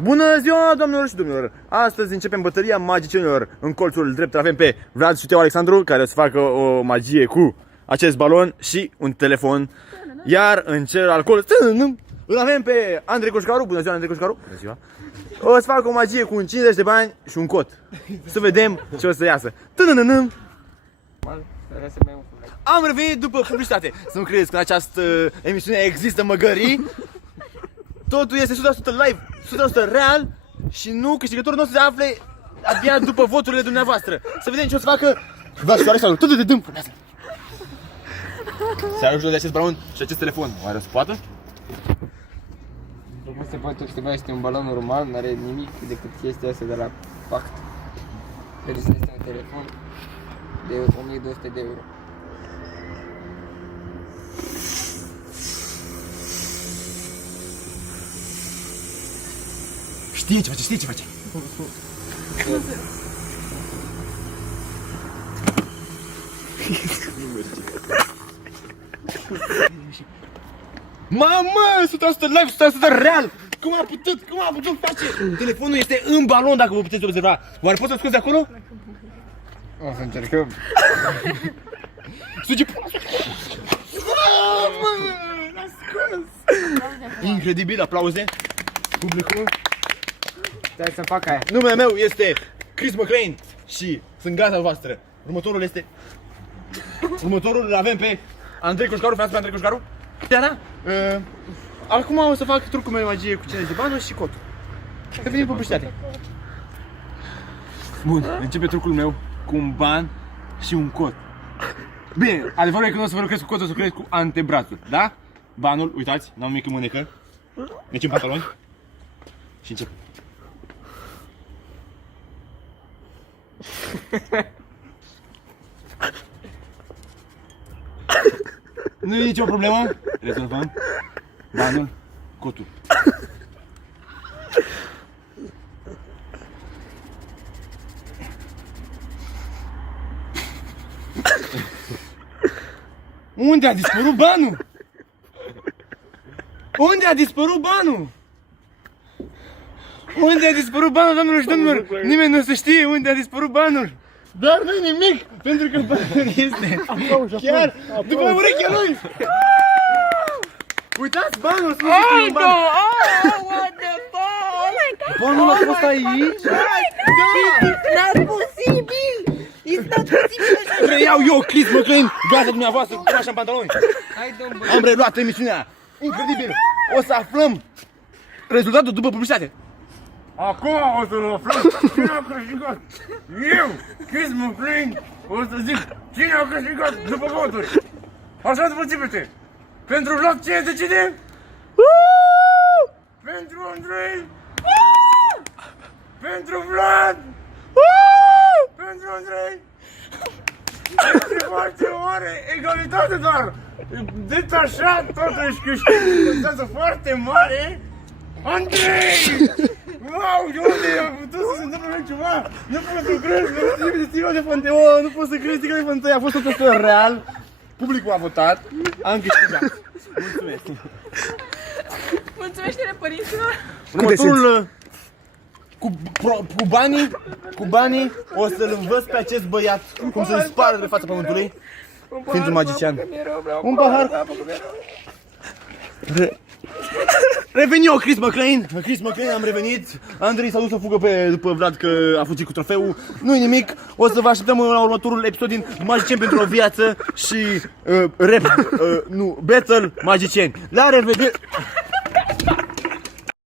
Bună ziua, doamnelor și domnilor! Astăzi începem bătălia magicienilor. În colțul drept avem pe Vlad și Teo Alexandru, care o să facă o magie cu acest balon și un telefon. Iar în celălalt colț îl avem pe Andrei Coșcaru. Bună ziua, Andrei Coșcaru! Bună ziua! O să facă o magie cu un 50 de bani și un cot. Să vedem ce o să iasă. Am revenit după publicitate. Să nu credeți că în această emisiune există măgării. Totul este 100% live, 100% real. Și nu, câștigătorul nostru se afle abia după voturile dumneavoastră. Să vedem ce o să facă Vlad și Alexandru. Tot de dâm. Se ajută de acest balon și acest telefon. Oare o să poată? Nu se poate ceva, este un balon normal, nu are nimic decât chestia asta de la Pact. Deci este un telefon de 1200 de euro. Știe ce face, știe ce face. Mamă, 100% live, 100% real! Cum a putut face? Telefonul este în balon, dacă vă puteți observa. Oare poți să scoți de acolo? O să încercăm. Suge pula! Mamă, l-a scos! Incredibil, aplauze. Publicul. Stai să fac aia. Numele meu este Chris McLean și sunt gata voastră. Următorul îl avem pe Andrei Coșcaru, frați pe Andrei Coșcaru. Da. Acum o să fac trucul meu de magie cu 50 de bani și cotul. Să venim publicitate. Bun, începe trucul meu cu un ban și un cot. Bine, adevărul e că nu o să vă lucrez cu cotul, o să lucrez cu antebrațul, da? Banul, uitați, n-am nimic în mânecă. Deci în pantaloni. Și încep. Nu e nicio problemă. Rezolvăm. Banul, cotul. Unde a dispărut banul? Unde a dispărut banul? Unde a dispărut banul, doamnelor și domnilor? Nimeni nu se știe unde a dispărut banul. Dar nu-i nimic, pentru că banul este chiar după urechea lui. Uitați banul, spune un ban. What the fuck? Oh my god! Banul a fost aici? It's not posibil! It's not posibil! Reiau eu, Chris McLean, gata dumneavoastră, cu așa în pantaloni. Hai, domn băi. Am reluat emisiunea. Incredibil. O să aflăm rezultatul după publicitate. Acum o să-l aflăm cine a câștigat. Eu, Chris McLean, o să zic cine a câștigat după voturi. Așa după țipete. Pentru Vlad ce decide? Pentru Andrei. Pentru Vlad. Pentru Andrei. Este foarte mare egalitate, dar detașat totuși câștigul contează foarte mare. Andrei! Wow, de unde a putut să se întâmple ceva? Nu pot să crezi, stilul de Fanteo, nu pot să crezi, stilul de Fanteo, a fost tot real. Publicul a votat, am câștigat. Mulțumesc. Mulțumește-ne părinților! Următorul, cu banii, o să-l învăț pe acest băiat cum să dispară de fața pământului, fiind un magician. Un pahar. Reveni eu, Chris McLean. Chris McLean, am revenit. Andrei s-a dus să fugă după Vlad că a fugit cu trofeul. Nu-i nimic. O să vă așteptăm la următorul episod din Magicieni pentru o viață și battle magicieni. La revedere!